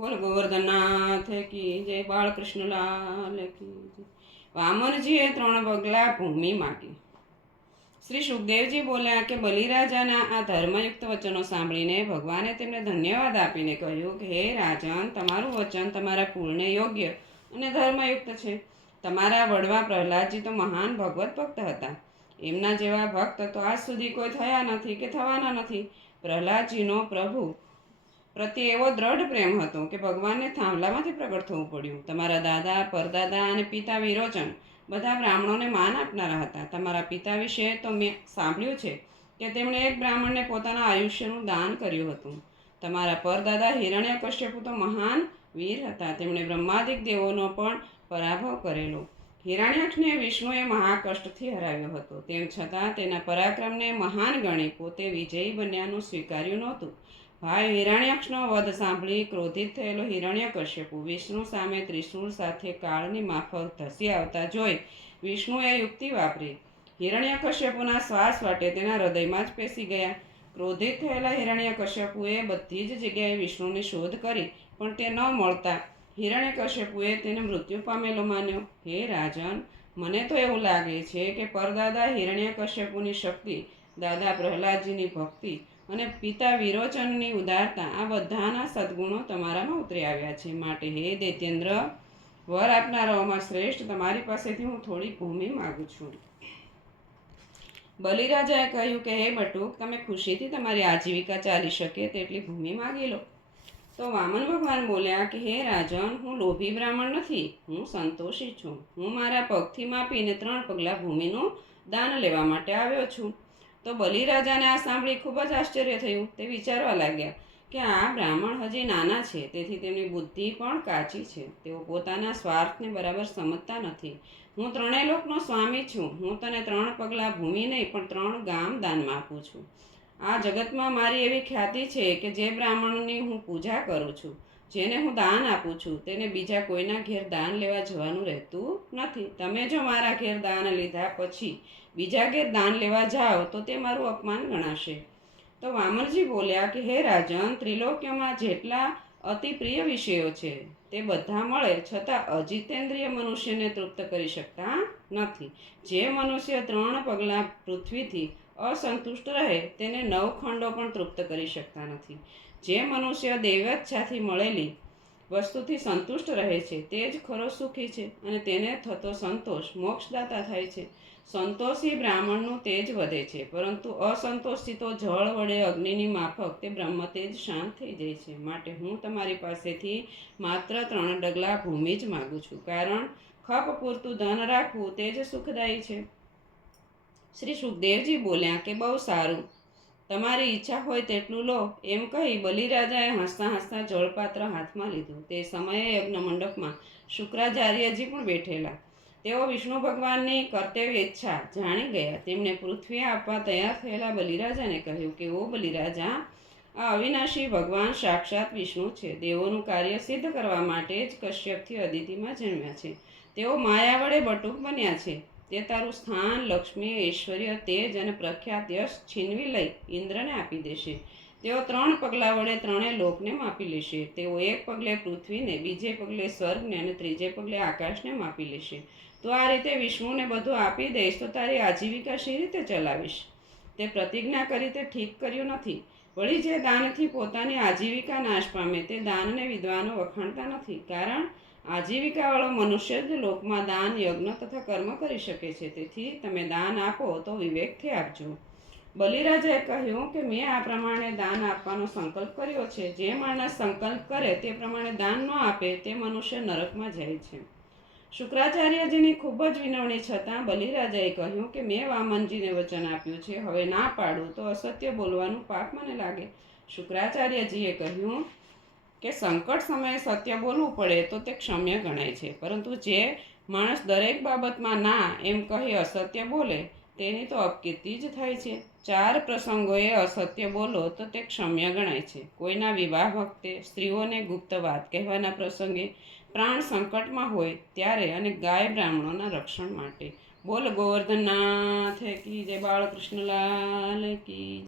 બોલ ગોવર્ધનનાથ કી જય, બાળકૃષ્ણલાલ કી જય। વામનજીએ 3 પગલા ભૂમિ માગી। શ્રી સુખદેવજી બોલ્યા કે બલિરાજાના આ ધર્મયુક્ત વચનો સાંભળીને ભગવાને તેમને ધન્યવાદ આપીને કહ્યું કે હે રાજન, તમારું વચન તમારા કુળને યોગ્ય અને ધર્મયુક્ત છે। તમારા વડવા પ્રહલાદજી તો મહાન ભગવત ભક્ત હતા। એમના જેવા ભક્ત તો આજ સુધી કોઈ થયા નથી કે થવાના નથી। પ્રહલાદજીનો પ્રભુ પ્રત્યે એવો દ્રઢ પ્રેમ હતો કે ભગવાનને થાંભલામાંથી પ્રગટ થવું પડ્યું। તમારા દાદા, પરદાદા અને પિતા વિરોચન બધા બ્રાહ્મણોને માન આપનારા હતા। તમારા પિતા વિશે તો મેં સાંભળ્યું છે કે તેમણે એક બ્રાહ્મણને પોતાના આયુષ્યનું દાન કર્યું હતું। તમારા પરદાદા હિરણ્યકશ્યપુ તો મહાન વીર હતા। તેમણે બ્રહ્માદિક દેવોનો પણ પરાભવ કરેલો। હિરણ્યક્ષને વિષ્ણુએ મહાકષ્ટથી હરાવ્યો હતો। તેમ છતાં તેના પરાક્રમને મહાન ગણી પોતે વિજયી બન્યાનું સ્વીકાર્યું નહોતું। ભાઈ હિરણ્યક્ષનો વધ સાંભળી ક્રોધિત થયેલો હિરણ્યકશ્યપુ વિષ્ણુ સામે ત્રિશૂળ સાથે કાળની માફક ધસી આવતા જોઈ વિષ્ણુએ યુક્તિ વાપરી હિરણ્યકશ્યપુના શ્વાસ વાટે તેના હૃદયમાં જ પેસી ગયા। ક્રોધિત થયેલા હિરણ્યકશ્યપુએ બધી જ જગ્યાએ વિષ્ણુની શોધ કરી, પણ તે ન મળતા હિરણ્યકશ્યપુએ તેને મૃત્યુ પામેલો માન્યો। હે રાજન, મને તો એવું લાગે છે કે પરદાદા હિરણ્યકશ્યપુની શક્તિ, દાદા પ્રહલાદજીની ભક્તિ અને પિતા વિરોચનની ઉદારતા આ બધાના સદ્ગુણો તમારામાં ઉતરી આવ્યા છે। માટે હે દૈત્યેન્દ્ર, વર આપનારાઓમાં શ્રેષ્ઠ, તમારી પાસેથી હું થોડી ભૂમિ માગું છું। બલિરાજાએ કહ્યું કે હે બટુક, તમે ખુશીથી તમારી આજીવિકા ચાલી શકે તેટલી ભૂમિ માગી લો। તો વામન ભગવાન બોલ્યા કે હે રાજન, હું લોભી બ્રાહ્મણ નથી, હું સંતોષી છું। હું મારા પગથી માપીને 3 પગલા ભૂમિનું દાન લેવા માટે આવ્યો છું। તો બલિરાજાને આ સાંભળી ખૂબ જ આશ્ચર્ય થયું। તે વિચારવા લાગ્યા કે આ બ્રાહ્મણ હજી નાના છે, તેથી તેમની બુદ્ધિ પણ કાચી છે। તેઓ પોતાના સ્વાર્થને બરાબર સમજતા નથી। હું 3 લોકનો સ્વામી છું। હું તને 3 પગલા ભૂમિ નહીં, પણ 3 ગામ દાનમાં આપું છું। આ જગતમાં મારી એવી ખ્યાતિ છે કે જે બ્રાહ્મણની હું પૂજા કરું છું, જેને હું દાન આપું છું, તેને બીજા કોઈના ઘેર દાન લેવા જવાનું રહેતું નથી। તમે જો મારા ઘેર દાન લીધા પછી બીજા ઘેર દાન લેવા જાઓ તો તે મારું અપમાન ગણાશે। તો વામનજી બોલ્યા કે હે રાજન, ત્રિલોક્યમાં જેટલા અતિ પ્રિય વિષયો છે તે બધા મળે છતાં અજિતેન્દ્રિય મનુષ્યને તૃપ્ત કરી શકતા નથી। જે મનુષ્ય 3 પગલા પૃથ્વીથી અસંતુષ્ટ રહે તેને 9 ખંડો પણ તૃપ્ત કરી શકતા નથી। જે મનુષ્ય દૈવેચ્છાથી મળેલી વસ્તુથી સંતુષ્ટ રહે છે તે જ ખરો સુખી છે, અને તેને થતો સંતોષ મોક્ષદાતા થાય છે। સંતોષી બ્રાહ્મણનું તેજ વધે છે, પરંતુ અસંતોષથી તો જળ વડે અગ્નિની માફક તે બ્રહ્મતેજ શાંત થઈ જાય છે। માટે હું તમારી પાસેથી માત્ર 3 ડગલા ભૂમિ જ માગું છું, કારણ ખપ પૂરતું ધન રાખવું તે જ સુખદાયી છે। શ્રી સુખદેવજી બોલ્યા કે બહુ સારું, તમારી ઈચ્છા હોય તેટલું લો। એમ કહી બલિરાજાએ હસતા હસતા જળપાત્ર હાથમાં લીધું। તે સમયે યજ્ઞ મંડપમાં શુક્રાચાર્યજી પણ બેઠેલા। તેઓ વિષ્ણુ ભગવાનની કર્તવ્ય ઈચ્છા જાણી ગયા। તેમણે પૃથ્વી આપવા તૈયાર થયેલા બલિરાજાને કહ્યું કે ઓ બલિરાજા, આ અવિનાશી ભગવાન સાક્ષાત વિષ્ણુ છે। દેવોનું કાર્ય સિદ્ધ કરવા માટે જ કશ્યપથી અદિતિમાં જન્મ્યા છે। તેઓ માયા વડે બટુક બન્યા છે। તે તારું સ્થાન, લક્ષ્મી, ઐશ્વર્ય, તેજ અને પ્રખ્યાત યશ છીનવી લઈ ઇન્દ્રને આપી દેશે। તેઓ 3 પગલા વડે 3 લોકને માપી લેશે। તેઓ 1 પગલે પૃથ્વીને, બીજે પગલે સ્વર્ગને અને ત્રીજે પગલે આકાશને માપી લેશે। તો આ રીતે વિષ્ણુને બધું આપી દઈશ તો તારી આજીવિકા શી રીતે ચલાવીશ? તે પ્રતિજ્ઞા કરી તે ઠીક કર્યું નથી। વળી જે દાનથી પોતાની આજીવિકા નાશ પામે તે દાનને વિદ્વાનો વખાણતા નથી, કારણ આજીવિકાવાળો મનુષ્ય જ લોકમાં દાન, યજ્ઞ તથા કર્મ કરી શકે છે। તેથી તમે દાન આપો તો વિવેકથી આપજો। બલિરાજાએ કહ્યું કે મેં આ પ્રમાણે દાન આપવાનો સંકલ્પ કર્યો છે। જે માણસ સંકલ્પ કરે તે પ્રમાણે દાન ન આપે તે મનુષ્ય નરકમાં જાય છે। શુક્રાચાર્યજીની ખૂબ જ વિનવણી છતાં બલિરાજાએ કહ્યું કે મેં વામનજીને વચન આપ્યું છે, હવે ના પાડું તો અસત્ય બોલવાનું પાપ મને લાગે। શુક્રાચાર્યજીએ કહ્યું કે સંકટ સમયે સત્ય બોલવું પડે તો તે ક્ષમ્ય ગણાય છે, પરંતુ જે માણસ દરેક બાબતમાં ના એમ કહી અસત્ય બોલે તેની તો અપકીર્તિ જ થાય છે। 4 પ્રસંગોએ અસત્ય બોલો તો તે ક્ષમ્ય ગણાય છે। કોઈના વિવાહ વખતે, સ્ત્રીઓને ગુપ્ત વાત કહેવાના પ્રસંગે, પ્રાણ સંકટમાં હોય ત્યારે અને ગાય બ્રાહ્મણોના રક્ષણ માટે। બોલ ગોવર્ધનનાથ કી જય, બાળકૃષ્ણલાલ કી।